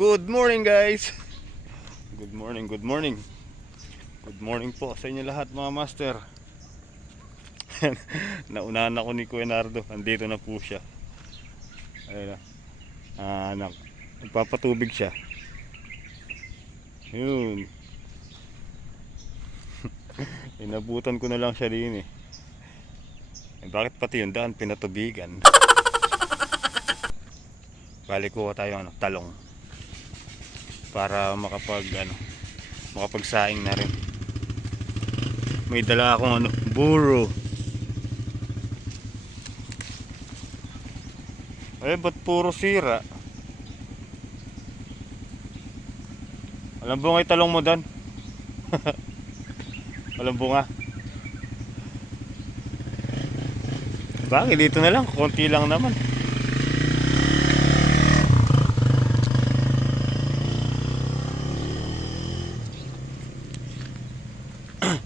Good morning guys. Good morning, good morning. Good morning po sa inyo lahat mga master. Naunahan ako ni Kuya Nardo. Andito na po siya. Ayun na. Anak. Nagpapatubig siya. Yun. Inabutan ko na lang siya din eh. Bakit pati yung daan pinatubigan? Balik ko tayo talong para makapagsaing na rin. May dala akong burro. Ba't puro sira? Walang bunga yung talong mo dan. Walang bunga. Bakit dito na lang, konti lang naman.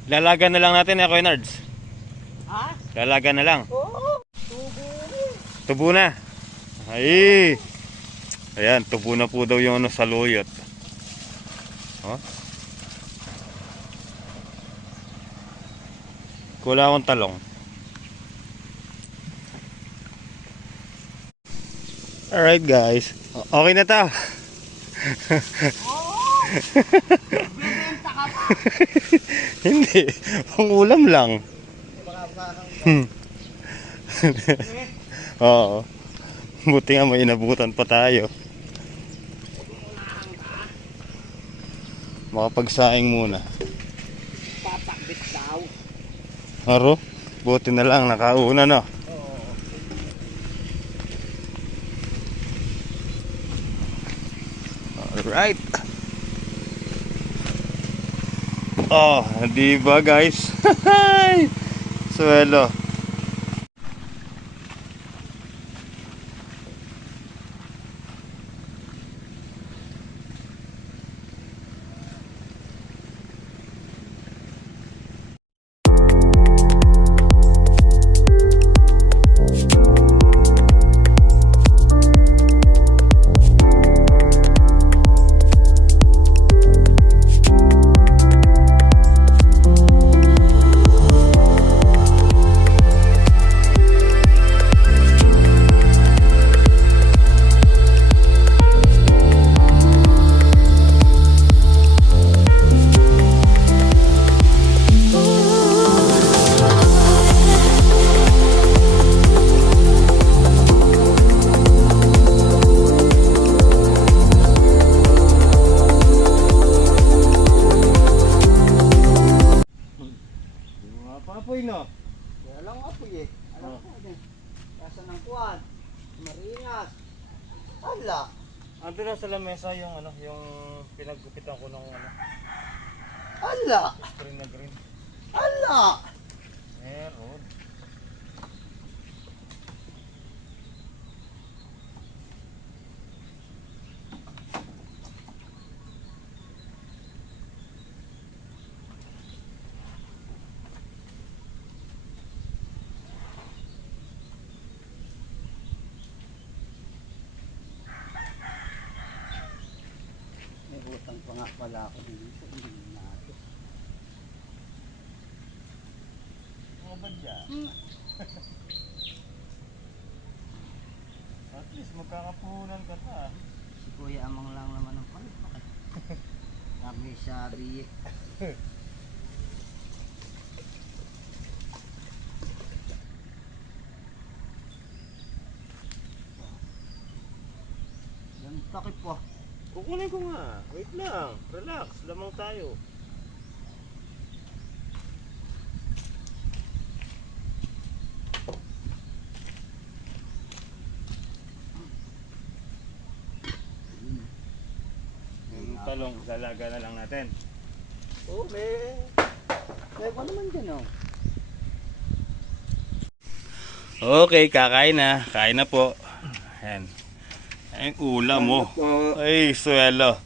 Lalagan na lang natin Kuya Nards. Ha? Lalagan na lang. Oo. Tubo na. Ay. Ayan, tubo na po daw yung saluyot. Oh. Kulang akong talong. Alright guys. Okay na to. Bibenta ka pa. Hindi. Pang ulam lang. Oo. Buti nga may inabutan pa tayo. Makapagsaing muna. Patakbit daw. Aro, buti na lang nakauna no. Alright. Oh, di ba guys? Suelo. Papoy no? Kaya lang apoy eh. Alam ko din. Kasa ng kuwan. Marinas. Ala. Ando na sa lamesa yung yung pinaggupitan ko ng Ala. screen na green. Ala. Meron. May utang pa nga pala ako dito. Hindi natin. Mga ba dyan? At least magkakapunan ka pa. Si Kuya Amang lang naman ang pala. Sabi. Yan takip po. Kukunin ko nga. Wait lang. Relax. Lamang tayo. Yung talong, lalaga na lang natin. Oh, may pa naman dyan oh. Okay, kakain na. Kain na po. Ayan. Ayan, ulam mo. Ay, suelo.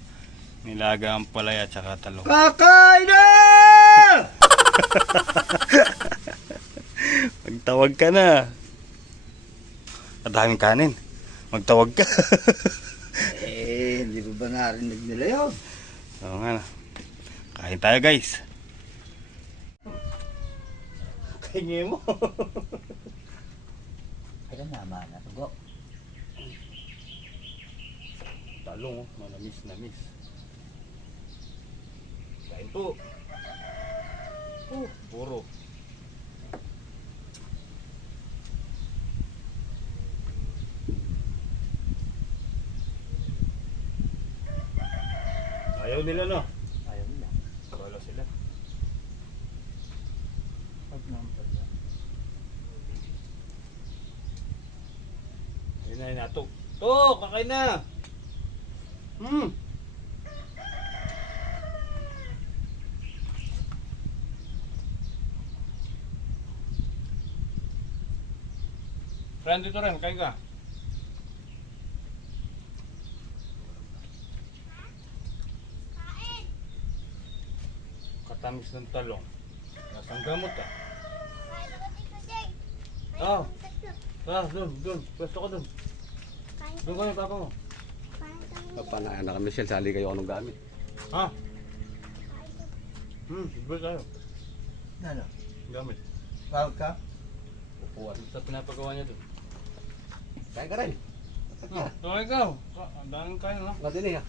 Nilaga ang palaya at saka talong. Kakain na! Magtawag ka na. Ang daming kanin. Magtawag ka. hindi ko ba narinig nila yun? Oo nga na. Kain tayo guys. Kainin mo. Kaya naman, natugo. Talong, manamis. Kain po. Puro. Ayaw nila no? Ayaw nila. Wala sila. Pag naman pala. Ayun na yun nato. To! Kakain na! Friend, dito rin. Kain ka. Katamis ng talong. Nasang gamot ah. Doon. Pwesto ka doon. Doon ka yung papa mo. Papanaan na kami, Michelle. Sali kayo anong gamit. Ha? Ibig tayo. Ano? Gamit. Tawag ka? Upuan. Sa pinapagawa niya doon. Kain ka rin. So ikaw. Ang daming kain no? Kasi niya.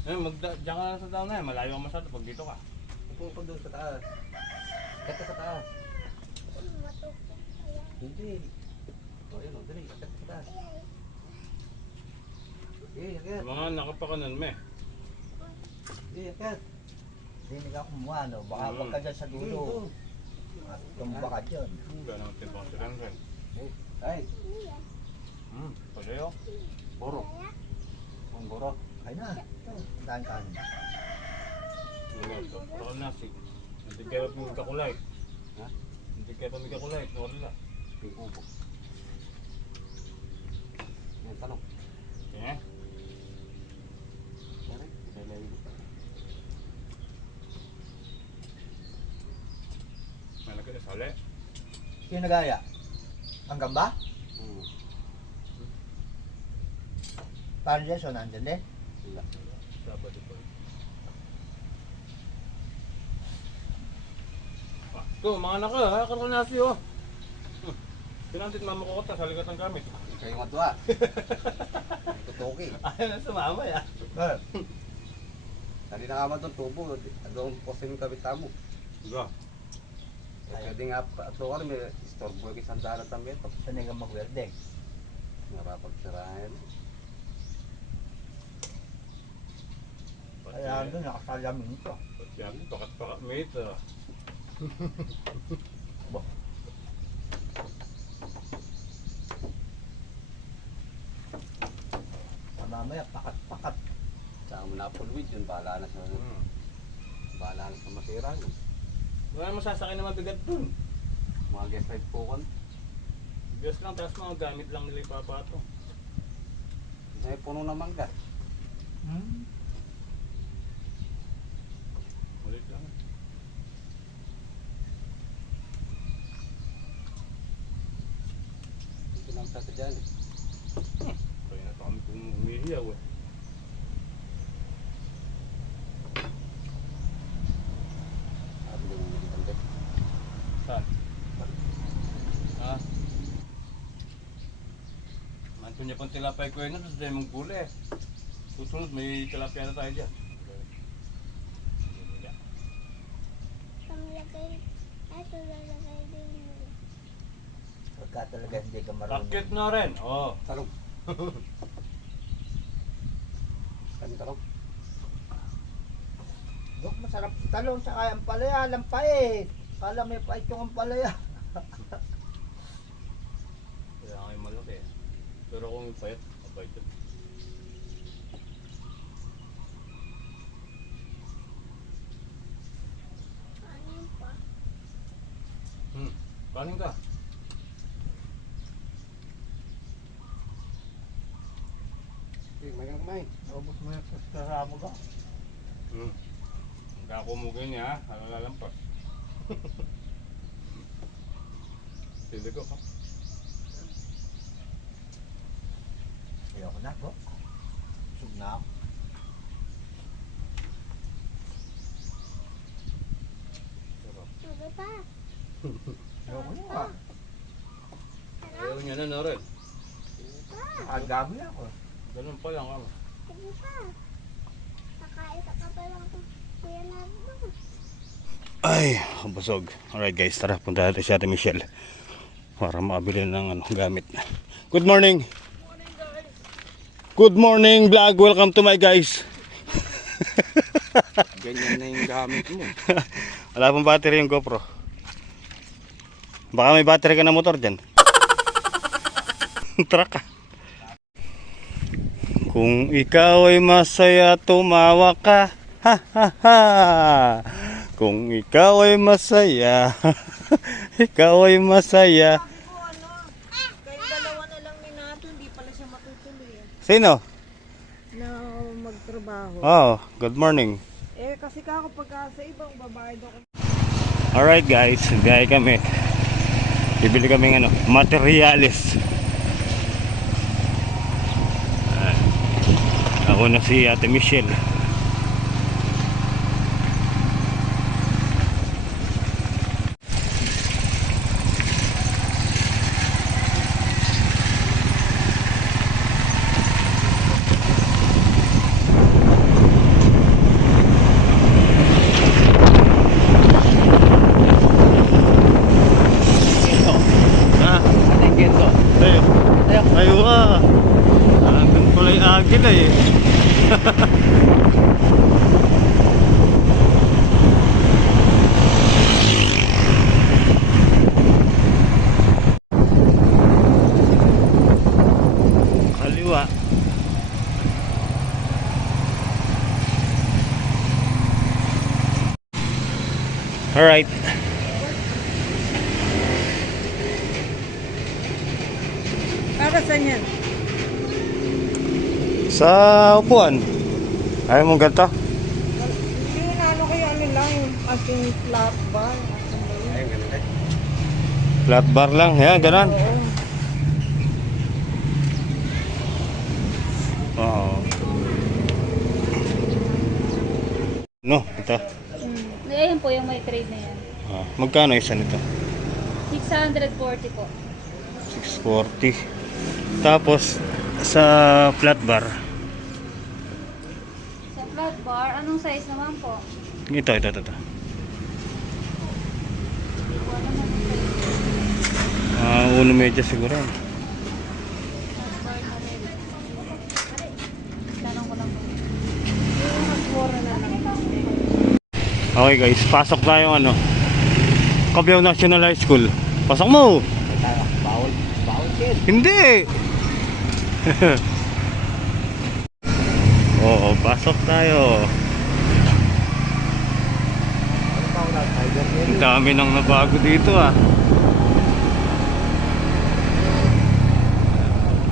Diyan ka na sa down na yan. Malayo ka masyado pag dito ka. Upo ka doon sa taas. Kata sa taas. Hindi. O yun o, dali. Kata sa taas. Okay, agad. Mga nakapakanan me. Hindi, agad. Hindi ka kumuha, no? Baka wag ka dyan sa dulo. Tumba ka dyan. Ganang timbang si Renren. Ay, Pasayo. boro. Ang boro. Ay na. Ang daan ka. Baka nasi. Hindi kayo pumikakulay. Ha? Hindi kayo pumikakulay. Wala. Pinupo. Yan, tanong. Eh? Sorry, dali. May nagkasali. Sino nagaya? Ang gamba? Paano dyan? So, nandyan din? Wala. Dapat ito. Ito, mga anak ka, ha? Karang nasi, oh. Pinantit mama ko ta, salikat ng gamit. Kayo nga tuwa. Tutuki. Ayaw na sumama, ya. Tadi na kama doon tubo. Doon posin yung kabita mo. Diba? Pwede nga ato ka may istorbo yung isang daan at ang beto. Sanay ka magwerdeng. Narapagsarahan. Kaya doon, nakasalamin ito. Yan, pakat-pakat mate, ah. Mamaya, pakat-pakat. Saan mo na pulwid yun, bahala na sa masira yun. Wala masasakay na mabigat dun. Mga guest ride po kon. Diyos lang, tapos mga gamit lang nila yung papa ito. May puno ng mangga. Ulit lang. Dito lang sa dyan. Kaya na kami kung umihiyaw, eh. Sabi ko yung mga Saan? Ha? Manto niya pang tilapay ko yun, tapos dahil mong gulay. Susunod, may tilapia na tayo dyan. Pagka talaga hindi ka marunong. Rakit na rin, oh. talong. Kami talong. Dok, masarap talong sa kaya ampalaya, lampay. Kala may pait yung ampalaya. Kaya nga yung malaki, eh. Pero kung yung payat, mabait yun. Kanin ka. Okay, may kang kumain. Ubus mo yung pastara mo ka. Ang kakumugin niya, ha? Lalalampas. Sili ko ka. Ayoko na po. Sug na ako. Sabi pa. Ayoko na. Ayaw niya na na rin. Agami ako. Ganun pa lang ako. Sabi pa. Nakaisa ka pa lang kung kuya na doon. Ay, ang busog. Alright guys, tara, punta natin si Ate Michelle para makabili ng gamit. Good morning! Good morning vlog! Welcome to my guys! Ganyan na yung gamit mo. Wala pong battery yung GoPro. Baka may battery ka na motor dyan. Tara ka. Kung ikaw ay masaya, tumawa ka. Ha ha ha. Kung ikaw ay masaya, ikaw ay masaya. Kayong dalawa na lang ni Nato, hindi pala siya matutuloy Sino? na magtrabaho. Oh, good morning. Eh, kasi kapag sa ibang babae daw. Alright guys, gaya kami. Bibili kami ng materialis. Ako na si Ate Michelle. Tayo. Tayo ka. Andun pala yung agila eh. Kaliwa. Alright. Para saan yan? Sa upuan. Ayaw mong ganito? Hindi na ano kayo, ano lang, yung asing flat bar. Ay, ganun eh. Flat bar lang. Yan, ganun. Oo. Oo. No, ito. Ayan po yung may trade na yan. Ah, magkano isa nito? 640 po. 640. Tapos sa flat bar, Sa flat bar, anong size naman po? ito. Hindi ko alam anong size. Uno medyo siguro. Flat bar na rin. Tanong ko lang po. Yung mas mura na lang. Okay guys, pasok tayo Cabiao National High School. Pasok mo! Bawal. Bawal kid. Hindi! Oo, pasok tayo. Ano pa ako na? Tiger Hill. Ang dami nang nabago dito ah.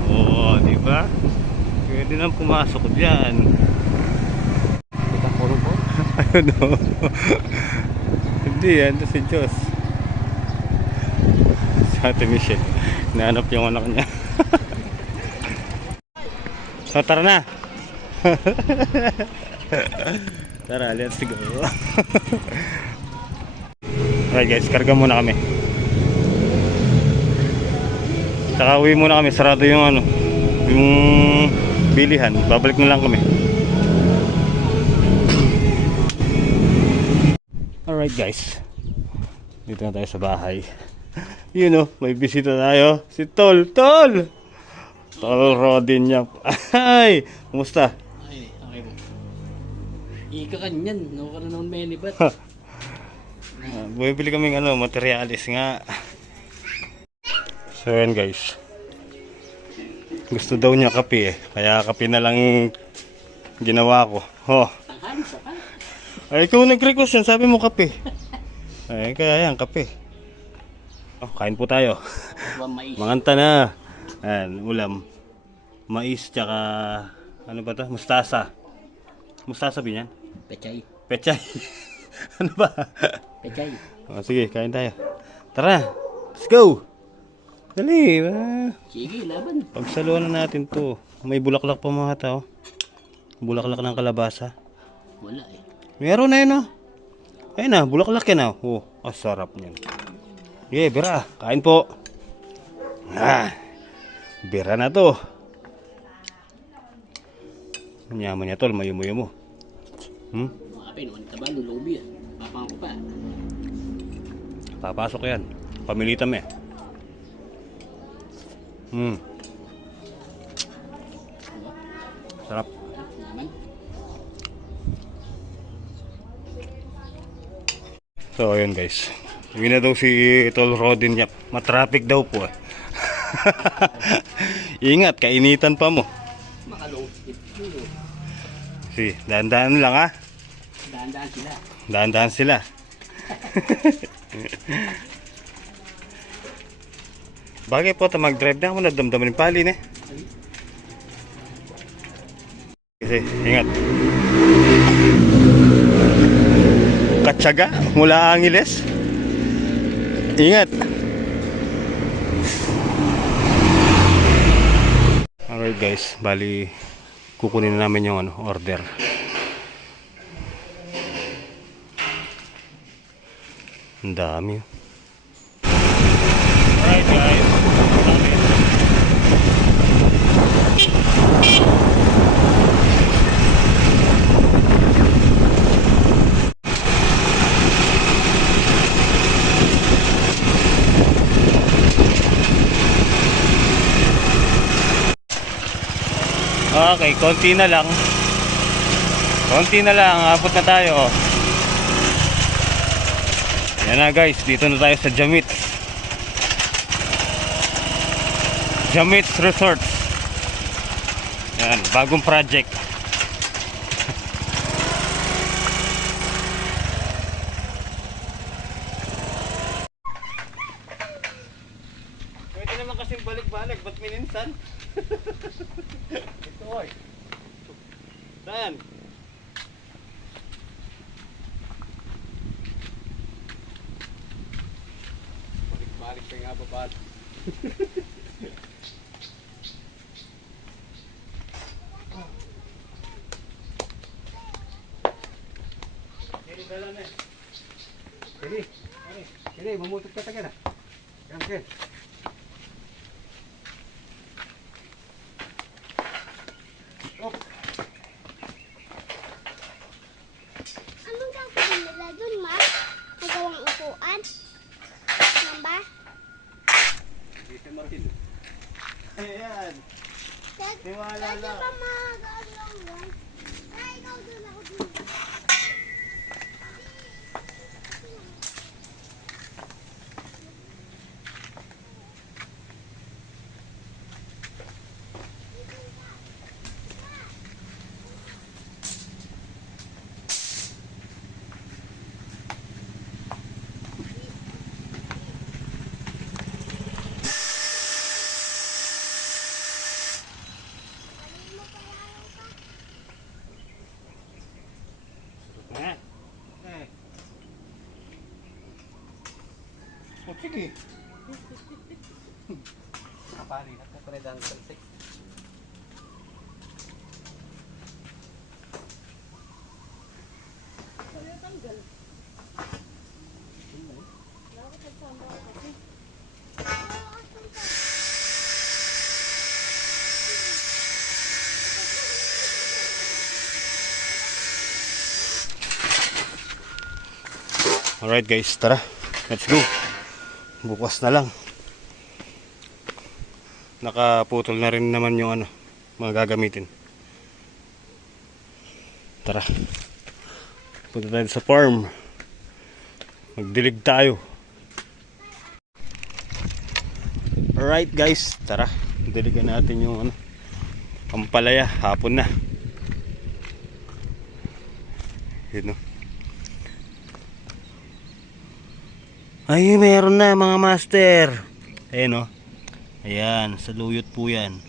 Oo, di ba? Pwede nang pumasok dyan. Kita puro po. Ano? Hindi yan, ito si Diyos. Si Ate Michelle. Nahanap yung anak niya. So tara na. Tara, let's go. Alright guys, karga muna kami. Saka uwi muna kami, sarado yung yung bilihan. Babalik na lang kami. Alright guys, dito na tayo sa bahay. May bisita tayo. Si Tol Rodin niya. Ay, kumusta? Ay, okay po. Ika ka niyan, no ka na ng menibat. Bumibili kaming materialis nga. So yan guys, gusto daw niya kape kaya kape na lang ginawa ko. Tanghali sa ka. Ay, ikaw nag-request yan, sabi mo kape. Ay, kaya yan, kape. Kain po tayo. Buwan mais. Manganta na. Ayan, ulam. Mais, tsaka, ano ba ito? Mustasa. Mustasa ba yan? Pechay. Pechay. Ano ba? Pechay. Sige, kain tayo. Tara, let's go. Dali. Sige, laban. Pagsaluan na natin to. May bulaklak pa mga tao. Bulaklak ng kalabasa. Wala eh. Meron na yun ah. Ayun na, bulaklak yan ah. Oh, ang sarap niyan. Okay, bira. Kain po. Bira na to. Manyaman niya tol, mayo-mayo mo. Mga kapay, naman taba, lulubi yan. Papang ko pa. Papasok yan. Pamilitan mo eh. Sarap. Naman. So ayun guys. Uwi na daw si Tol Rodin niya. Matraffic daw po eh. Ingat, kainitan pa mo. Makalong. Si, dahan-dahan lang ha. Daan-daan sila. Dahan-dahan sila. Bagay po, mag-drive na ako, nadamdaman yung palin eh. Kasi, ingat. Katsaga, mula Angeles. Ingat. Alright guys, bali kukunin na namin yung order. Ang dami. Alright guys. Okay, konti na lang. Konti na lang, abot na tayo. Yan na guys, dito na tayo sa Jamitz. Jamitz Resort. Yan, bagong project. Pwede naman kasing balik-balik, ba't mininsan? Ito oy. Saan? Balik pa nga babal. Ini, memutuk ka tagad. Yan, Ken. Anong gagawin nila dun, Ma? Magawang upuan? Mamba? Dito mo rin. Ayan. Tiwala Pwede lang. ba mag-along yan? Ay, ikaw dun, ako dun. Oh, sige. Kapali na ka pala dang talsik. Alright guys, tara. Let's go. Bukas na lang. Nakaputol na rin naman yung mga gagamitin. Tara. Punta tayo sa farm. Magdilig tayo. Alright guys, tara. Diligan natin yung ampalaya. Hapon na. Yun o. Ay, meron na mga master. Ayan o. Ayan, sa luyot po yan.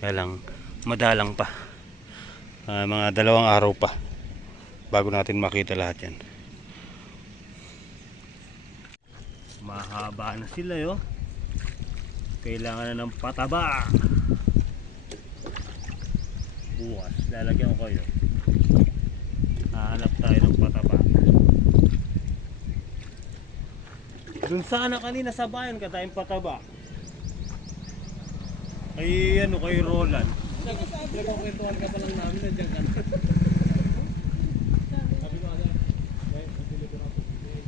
Kaya lang, madalang pa. Mga 2 araw pa bago natin makita lahat yan. Mahaba na sila yo. kailangan na ng pataba. Bukas lalagyan ko kayo, hahanap tayo ng pataba. Dun sana kanina sa bayan ka tayong pataba. Kay ano, kay Roland. Nagkukwentuhan ka pa lang namin, nandiyan ka na. Sabi ko ano, nabili ko ng tubig.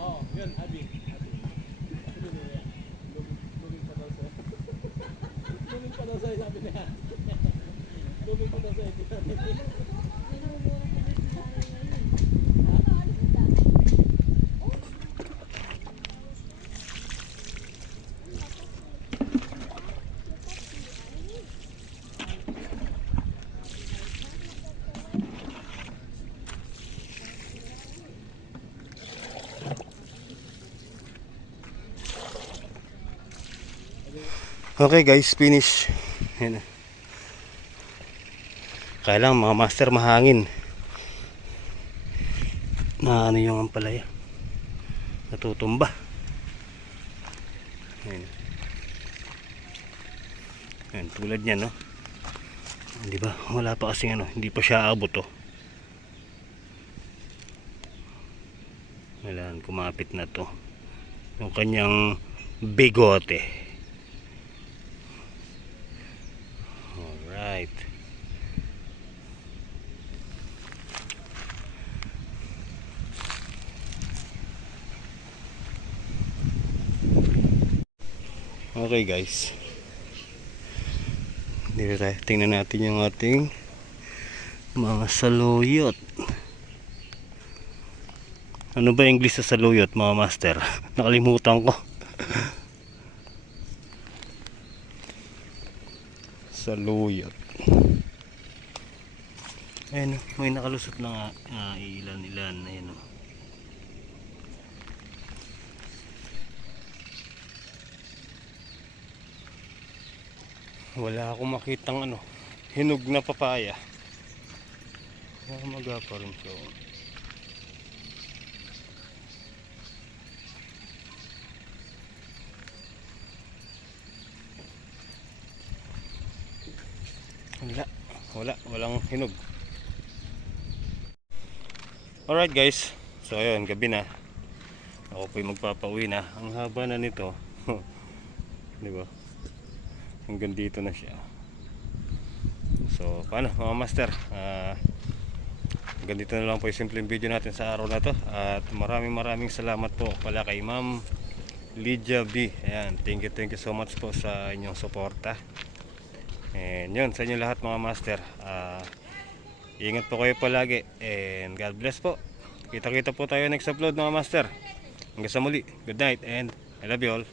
Oo, yun, Abi. Luming pa daw sa'yo. Luming pa daw sa'yo, sabi niya. Luming pa daw sa'yo. Okay guys, finish. Ayan. Kaya lang mga master, mahangin. Na ano yung ampalaya, natutumba. Ayan. Ayan, tulad niya, no? Di ba? Wala pa kasing ano, hindi pa siya abot, oh. Kailangan kumapit na to yung kanyang bigote. Alright. Okay guys, dito tayo, tingnan natin yung ating mga saluyot. Ano ba English sa saluyot, mga master? Nakalimutan ko. Saluyot. Ayun, may nakalusot na ilan-ilan. Ayun. Wala akong makitang ano, hinog na papaya. Maga pa rin siya. Walang hinog. Alright guys, so ayun, gabi na. Ako po'y magpapauwi na. Ang haba na nito. Diba? Hanggang dito na siya. So paano mga master, hanggang dito na lang po yung simpleng video natin sa araw na to. At maraming salamat po pala kay Ma'am Lydia B. Ayan, thank you so much po sa inyong suporta. And yun, sa inyo lahat mga master, ingat po kayo palagi, and God bless po. Kita po tayo next upload mga master. Hanggang sa muli, good night and I love you all.